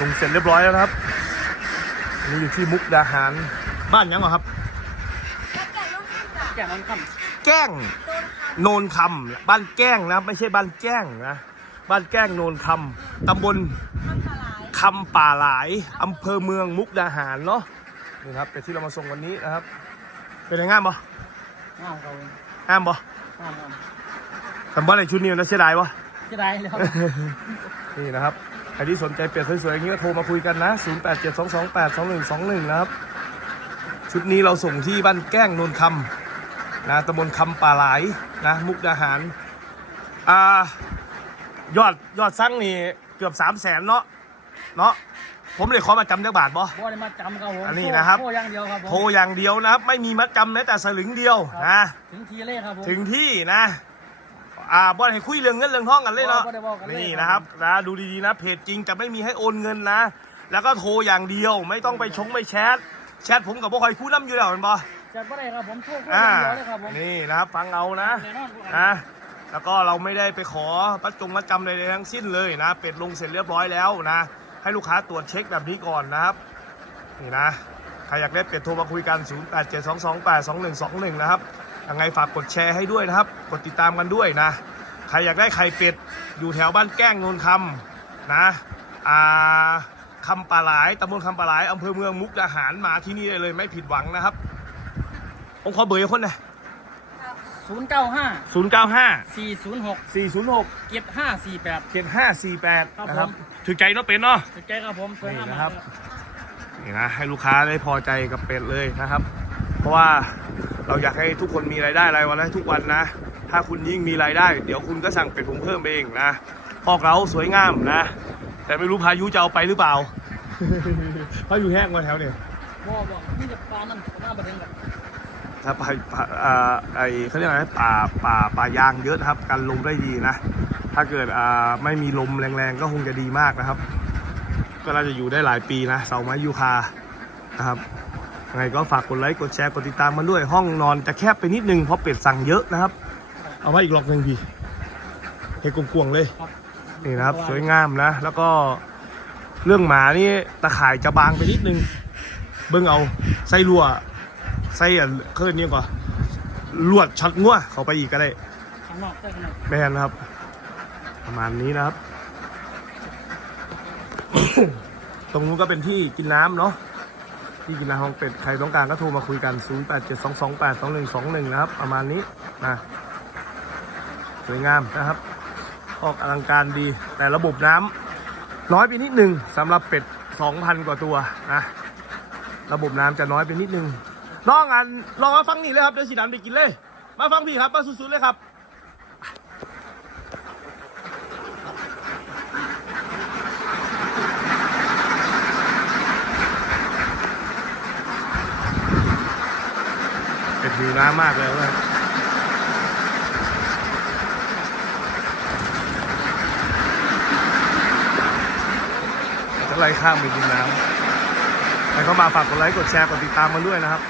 ลงเสร็จเรียบร้อยแล้วนะครับนี่อยู่ที่มุกดาหารบ้านยังเหรอครับ แก่มันคแก้งโนนคำบ้านแก้งนะไม่ใช่บ้านแก้งนะบ้านแก้งโนนคำตำบลคำป่าหลายอำเภอเมืองมุกดาหารเนาะนี่ครับแต่ที่เรามาส่งวันนี้นะครับ เป็นยังไงบ่ำงามครับงามบ่งามครับทำบ้านในชุดนี้นะเสียดายบ่เสียดายเลยครับนี่นะครับ ใครที่สนใจเปลี่ยนสวยๆอย่างนี้ก็โทรมาคุยกันนะ 0872282121 นะครับ ชุดนี้เราส่งที่บ้านแก้งนนคำนะตำบลคำป่าหลายนะมุกดาหารอ่ายอดยอดสั่งนี่เกือบ3 0 0แสนเนาะเนาะผมเลยขอมาจำจักบาทบ่ บ่ได้มาจำครับผมอันนี้นะครับ โทรอย่างเดียวครับผมโทรอย่างเดียวนะครับ ไม่มีมัดจำแม้แต่สลึงเดียวนะ ถึงทีเลยครับผม ถึงที่นะ อ่าบอลให้คุยเรื่องเงินเรื่องทองกันเลยเนาะบ่ได้บอกกันเลย นี่นะครับนะดูดีๆนะเพจจริงจะไม่มีให้โอนเงินนะ แล้วก็โทรอย่างเดียวไม่ต้องไปชงไปแชทแชทผมกับพวกคอยคู่น้ำอยู่แล้วเห็นปะจัดบ่ได้ครับผมโทรโทรออ่าย่างเดียวเลยครับผม นี่นะครับฟังเอานะแน่นอนครับ นะแล้วก็เราไม่ได้ไปขอประจงประจำใดๆทั้งสิ้นเลยนะ เป็ดลงเสร็จเรียบร้อยแล้วนะ ให้ลูกค้าตรวจเช็คแบบนี้ก่อนนะครับ นี่นะ ใครอยากได้เป็ดโทรมาคุยกัน 0872282121 นะครับ ยังไงฝากกดแชร์ให้ด้วยนะครับ กดติดตามกันด้วยนะ ใครอยากได้ไข่เป็ดอยู่แถวบ้านแก้งนนคำนะอ่าคำปลาหลายตำบลคำปลาหลายอำเภอเมืองมุกดาหารมาที่นี่ได้เลยไม่ผิดหวังนะครับผมขอเบอร์อีกคนหน่อยศูนย์เก้าห้าศูนย์เก้าห้าสี่ศูนย์หกสี่ศูนย์หกเจ็ดห้าสี่แปดเจ็ดห้าสี่แปดครับนะครับผมถือใจเนาะเป็ดเนาะสุดใจครับผมสวยงามนี่มากนะครับเลยนี่นะให้ลูกค้าได้พอใจกับเป็ดเลยนะครับ เพราะว่าเราอยากให้ทุกคนมีรายได้รายวันและทุกวันนะ ถ้าคุณยิ่งมีรายได้ เดี๋ยวคุณก็สั่งเป็ดผมเพิ่มเองนะพอกเราสวยงามนะ แต่ไม่รู้พายุจะเอาไปหรือเปล่าพายุแห้งมาแถวเนี่ยบ่บ่นี่จะปลามันหน้าประเด็นกับถ้าป่าป่าอ่าไอเขาเรียกอะไรนะป่าป่าป่ายางเยอะนะครับกันลมได้ดีนะ ถ้าเกิดอ่าไม่มีลมแรงๆก็คงจะดีมากนะครับ ก็น่าจะอยู่ได้หลายปีนะเสาไม้ยูคานะครับ ยังไงก็ฝากกดไลค์กดแชร์กดติดตามมันด้วยห้องนอนจะแคบไปนิดนึงเพราะเป็ดสั่งเยอะนะครับ เอาไว้อีกหลอกหนึ่งพี่ให้กลวงๆเลยนี่นะครับสวยงามนะ แล้วก็เรื่องหมานี่ตะข่ายจะบางไปนิดนึง เบิ้งเอาไส้รั่วไส้อะเคลื่อนนี่ก่อนลวดช็อตงัวเข้าไปอีกก็ได้ข้างนอกใช่ข้างนอกแม่นนะครับ ประมาณนี้นะครับ ตรงนู้นก็เป็นที่กินน้ำเนาะ ที่กินน้ำของเป็ดใครต้องการก็โทรมาคุยกัน 0872282121 นะครับ ประมาณนี้นะสวยงามนะครับ ออกอลังการดีแต่ระบบน้ำน้อยไปนิดหนึ่งสำหรับเป็ด 2,000 กว่าตัวนะระบบน้ำจะน้อยไปนิดนึงน้องอันลองมาฟังนี่เลยครับเดี๋ยวสีดำไปกินเลย มาฟังพี่ครับมาสุดๆเลยครับ ดูน้ำมากเลยว่าจะไล่ข้ามไปกินน้ำใครเข้ามาฝากกดไลค์กดแชร์กดติดตามมาด้วยนะครับ